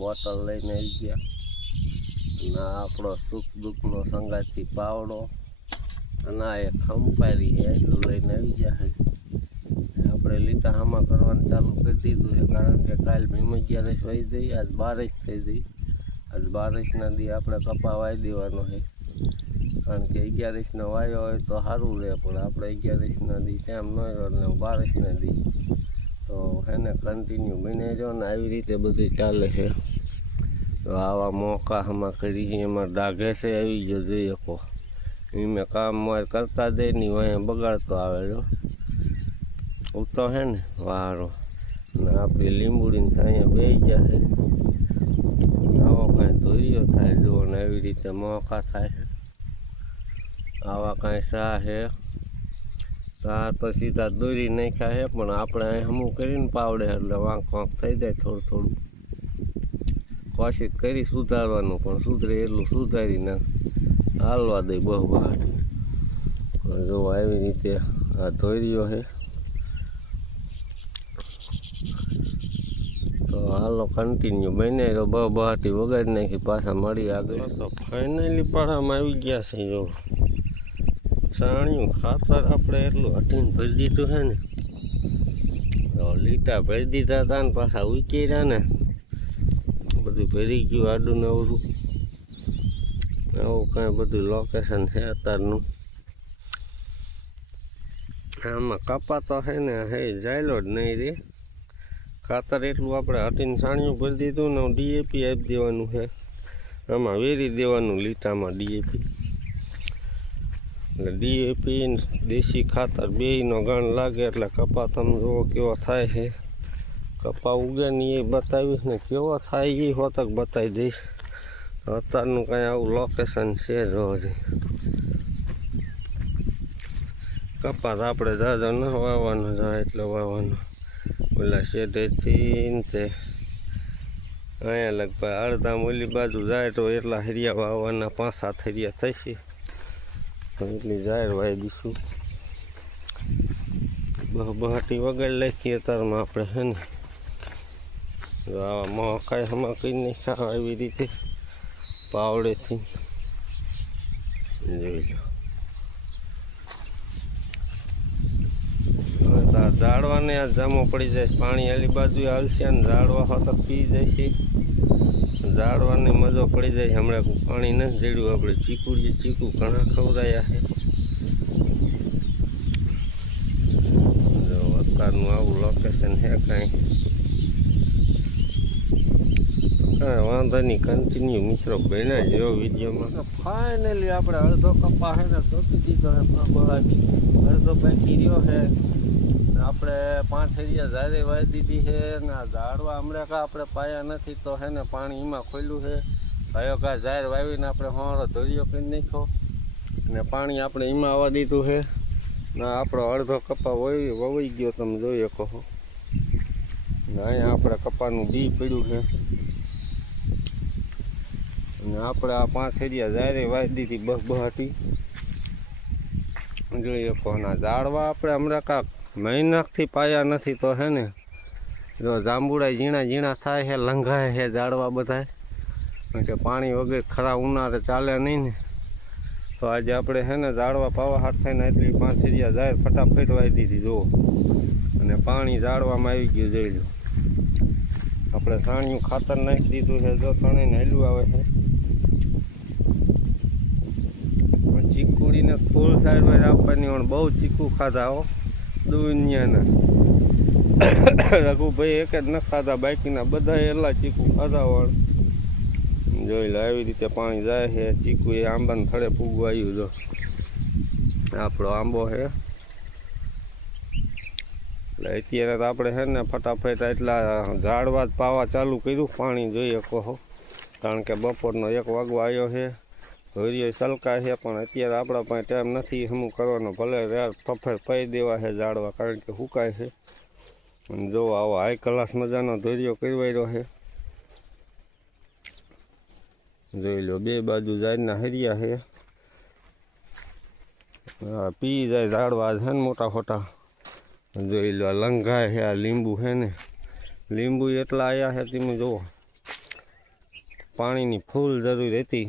Bottle લઈને આવી ગયા અને આપણો સુખ દુઃખનો સંગાથી પાવડો અને આ એક ખંપારી છે એટલું લઈને આવી ગયા છે. આપણે લીટા હામા કરવાનું ચાલુ કરી દીધું છે, કારણ કે કાલ ભીમ 11 વહી જઈ, આજ 12 થઈ ગઈ. આજ 12ના દી આપણે કપા વાવી દેવાનો છે, કારણ કે 11ના વાયો હોય તો સારું રહે, પણ આપણે 11ના દી તેમ ન રહ્યો એટલે 12ના દી તો એને કન્ટિન્યુ બની રહ્યો ને આવી રીતે બધું ચાલે છે. તો આવા મોકા હમા કરી એમાં ડાઘે છે આવી ગયો જોઈએ કો મેં કામ માર કરતા દે નહીં હોય બગાડતો આવે જો ઉતો હે ને વારો ને આપણી લીંબુડીને અહીંયા બેસી ગયા છે. આવો કાંઈ ધોરીઓ થાય જુઓ ને એવી રીતે મોકા થાય છે. આવા કાંઈ સા છે, સા તો સીધા દોરી નાખ્યા છે, પણ આપણે અહીં હમું કરીને પાવડે એટલે વાંક વાંક થઈ જાય. થોડું થોડું કોશિશ કરી સુધારવાનું, પણ સુધરે એટલું સુધારી નાખ હાલવા દે બહુ બહાર. જો આવી રીતે આ ધોરીઓ છે. તો હાલો કન્ટિન્યુ બને રહ્યો, બહુ બહાટી વગાડી નાખી, પાછા મળી આગળ. તો ફાઇનલી પાડામાં આવી ગયા છે. જો છાણિયું ખાતર આપણે એટલું હટીને ભરી દીધું છે ને, તો લીટા ભરી દીધા હતા ને પાછા ઉકી રહ્યા ને, બધું ભરી ગયું આડું નવરું. આવું કાંઈ બધું લોકેશન છે અત્યારનું. આમાં કપા તો છે ને હે જાયલો જ નહીં રે. ખાતર એટલું આપણે હટીને છાણિયું ભરી દીધું ને ડીએપી આપી દેવાનું છે. આમાં વેરી દેવાનું લીટામાં ડીએપી. એટલે ડીએપી દેશી ખાતર બેયનો ગણ લાગે એટલે કપા તમે જુઓ કેવો થાય છે. કપા ઉગે ને એ બતાવીશ ને કેવો થાય એ હોતક બતાવી દઈશ. અત્યારનું કાંઈ આવું લોકેશન છે જ. કપાસ આપણે જાજો ન વાવવાનો જાય એટલે વાવવાનો. ઓલા શેઢેથી તે અહીંયા લગભગ અડધા ઓલી બાજુ જાય તો એટલા હરિયા વાવવાના 5-7 હરિયા થશે. તો એટલી જાહેર વાવી દઈશું. બહાટી વગર લખીએ અત્યારમાં આપણે છે ને. તો આવા મકાઈ હમા કરી નાખ્યા એવી રીતે પાવડેથી જોઈ લો. ઝાડવાને આ જામો પડી જાય, પાણી આલી બાજુ હાલશે ને ઝાડવા હોતક પી જશે. ઝાડવાને મજો પડી જાય. હમણાં પાણી નથી જડ્યું, આપણે ચીકુ ઘણા ખવડાયા છે. જો અત્યારનું આવું લોકેશન છે. કાંઈ વાંધો નહીં, કન્ટિન્યુ મિત્રો બન્યા જેવો વિડીયોમાં. ફાઇનલી આપણે અડધો કપા છે ને સોંપી દીધો છે, અડધો બાકી રહ્યો છે. આપણે 5 હરિયા ઝાડે વાવી દીધી છે ને આ ઝાડવા હમણાં કા આપણે પાયા નથી તો છે ને પાણી એમાં ખોલ્યું છે. કયો કા ઝાડ વાવીને આપણે હોરો ધોરિયો કરી નાખ્યો અને પાણી આપણે એમાં આવવા દીધું છે ને આપણો અડધો કપા વવાઈ ગયો, તમે જોઈ શકો છો. ને અહીંયા આપણે કપાનું બી પડ્યું છે અને આપણે આ 5 હરિયા ઝાડે વાવી દીધી બહાટી જોઈ શકો. ના ઝાડવા આપણે હમણાં કાંક મહિનાથી પાયા નથી તો હે ને જો જાંબુડા ઝીણા ઝીણા થાય છે, લંઘાય છે ઝાડવા બધા. કારણ કે પાણી વગર ખરા ઉનાળે ચાલે નહીં ને. તો આજે આપણે છે ને ઝાડવા પાવા હાથ થઈને એટલી 5 હરિયા ઝાડ ફટાફટ વાવી દીધી જુઓ. અને પાણી ઝાડવામાં આવી ગયું જોઈ લો. આપણે છાણિયું ખાતર નાખી દીધું છે, જો તણીને હેલું આવે છે. ચીકુડીને ફૂલ સાઈડ વાઈડ આપવાની પણ બહુ ચીકુ ખાધા હો દુનિયાના. રઘુભાઈ એક જ ન ખાધા, બાકીના બધા એટલા ચીકુ ખાધા વાળ જોઈ લો. આવી રીતે પાણી જાય છે. ચીકુ એ આંબાને થડે પૂગવા આવ્યું. જો આપણો આંબો છે એટલે અત્યારે તો આપણે છે ને ફટાફટ એટલા ઝાડવા જ પાવા ચાલુ કર્યું. પાણી જોઈએ કહો, કારણ કે બપોરનો 1 વાગવા આવ્યો છે. ધોરીઓ સલકા છે પણ અત્યારે આપણા પાસે ટાઈમ નથી હમું કરવાનો. ભલે યાર ફફેર પાઈ દેવા છે ઝાડવા, કારણ કે સુકાય છે. અને જો આવો હાઈ ક્લાસ મજાનો ધોરીઓ કરવાયો છે જોઈ લો. 2 બાજુ ઝાડના હરિયા છે. હા પી જાય ઝાડવા છે ને મોટા ફોટા જોઈ લો. લંઘાય છે આ લીંબુ છે ને, લીંબુ એટલા આવ્યા છે તમે જુઓ. પાણીની ફૂલ જરૂર હતી.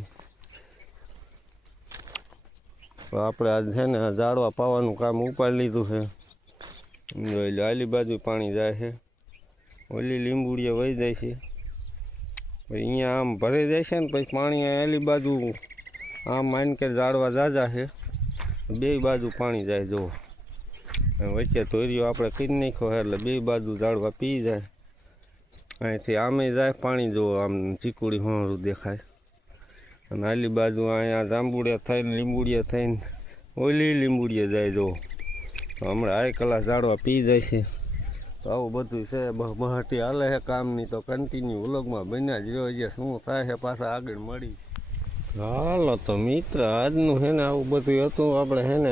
તો આપણે આજ છે ને આ ઝાડવા પાવાનું કામ ઉપાડી લીધું છે. જોઈ લો આલી બાજુ પાણી જાય છે, ઓલી લીંબુડીએ વહી જાય છે. પછી અહીંયા આમ ભરાઈ જાય છે ને પછી પાણી આલી બાજુ આમ માન કે ઝાડવા ઝાઝા છે, બે બાજુ પાણી જાય. જો વચ્ચે ધોરીઓ આપણે કરી નાખ્યો એટલે બે બાજુ ઝાડવા પી જાય. અહીંથી આમે જાય પાણી, જો આમ ચીકુડી હોરું દેખાય. અને આલી બાજુ અહીંયા જાંબુડિયા થઈને લીંબુડિયા થઈને ઓલી લીંબુડીએ જાય. જો હમણાં આ કલાક ઝાડવા પી જાય છે. તો આવું બધું છે, બહાટી હાલે છે કામની. તો કન્ટિન્યુ વ્લોગમાં બન્યા જ રહ્યો છે, શું થાય છે પાછા આગળ મળી. હાલો તો મિત્ર, આજનું છે ને આવું બધું હતું. આપણે છે ને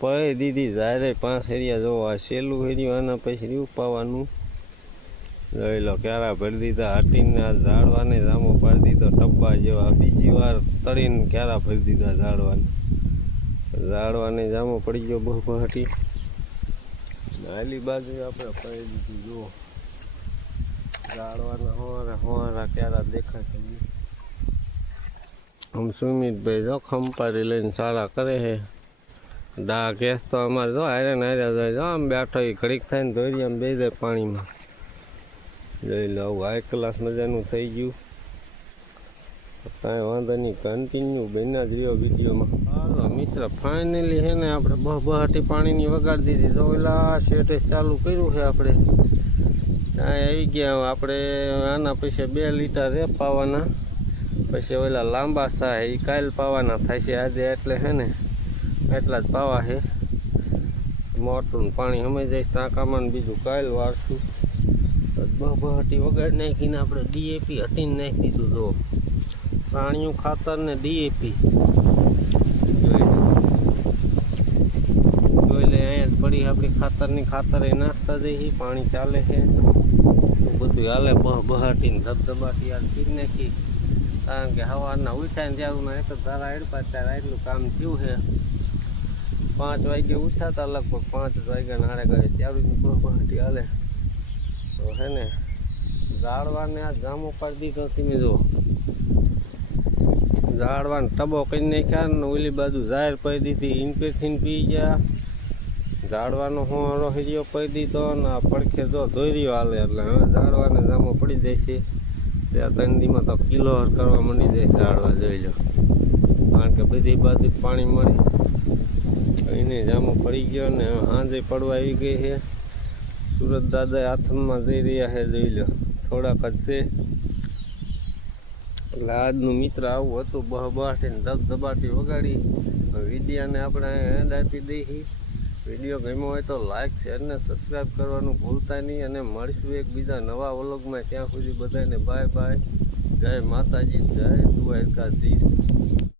પહી દીધી ઝારે 5 એરિયા. જો આ સહેલું એરિયું, આના પછી રીવ પાવાનું. જોઈ લો ક્યારા ભરી દીધા હાટીને. આ ઝાડવાને જામો પાડી દીધો ટબ્બા જેવા. બીજી વાર તળીને ક્યારા ભરી દીધા ઝાડવાને જામો પડી ગયો બહુ હાટી. આલી બાજુ આપણે પડી દીધું. જો ઝાડવાના હોરા ક્યારા દેખાય તમને. આમ સુમિતભાઈ જો ખંપારી લઈને સારા કરે છે. ડા ગેસ તો અમારે જો હાર્યા જાય. જો આમ બેઠો એ ઘડીક થાય ને ધોરી આમ બે જાય પાણીમાં. જોઈ લો આવું હાઈ ક્લાસ મજાનું થઈ ગયું. કાંઈ વાંધો નહીં, કન્ટિન્યુ બન્યા જ રહ્યો વિડીયોમાં. હાલો મિત્ર, ફાઇનલી છે ને આપણે બહાટી પાણીની વગાડી દીધી. તો ઓલા શેઠે ચાલુ કર્યું છે આપણે. ત્યાં આવી ગયા આપણે. આના પછી 2 લીટર રે પાવાના. પછી ઓલા લાંબા સા એ કાલ પાવાના થાય છે આજે. એટલે છે ને એટલા જ પાવા છે. મોટરું પાણી સમય જાય ટાંકામાં, બીજું કાલ વારશું. બહાટી વગાડી નાખીને આપણે ડીએપી હટીને નાખી દીધું. જો પ્રાણીયું ખાતર ને ડીએપી જોઈ લે. અહીંયા જ પડી આપણી ખાતર એ નાખતા જઈએ. પાણી ચાલે છે બધું હાલે. બહાટીને ધબધબાટી યાર પી નાખી. કારણ કે સવારના ઉઠાય ને ત્યારે એક જ ધારા હેડપા ત્યારે આટલું કામ થયું છે. 5 વાગે ઉઠ્યા હતા લગભગ. 5 વાગ્યાના આડે ગળે ત્યારે બહાટી હાલે. તો હે ને ઝાડવાને આ જામો પાડી દીધો. તમે જુઓ ઝાડવાને ટબો કરી નાખ્યા ને ઓલી બાજુ ઝાર પડી દીધી. ઇન્પેરથી પી ગયા. ઝાડવાનો હોરો હીરિયો પડી દીધો ને આ પડખે જો ધોર્યો હાલે. એટલે હવે ઝાડવાને જામો પડી જાય છે. ત્યાં 3 દીમાં તો કિલો કરવા માંડી જાય ઝાડવા. જોઈ લો, કારણ કે બધી બાજુ પાણી મળે. એને જામો પડી ગયો ને સાંજે પડવા આવી ગઈ છે. સુરત દાદા હાથમાં જઈ રહ્યા છે. જોઈ લો થોડાક જ છે. એટલે આજનું મિત્ર આવું હતું. બહાટીને ધબધબાટી વગાડી. વિડીયાને આપણે એન્ડ આપી દઈએ. વિડીયો ગમ્યો હોય તો લાઇક, શેર ને સબસ્ક્રાઈબ કરવાનું ભૂલતા નહીં. અને મળીશું એક બીજા નવા વ્લોગમાં. ત્યાં સુધી બધાને બાય બાય. જય માતાજી, જય દ્વારકાધીશ.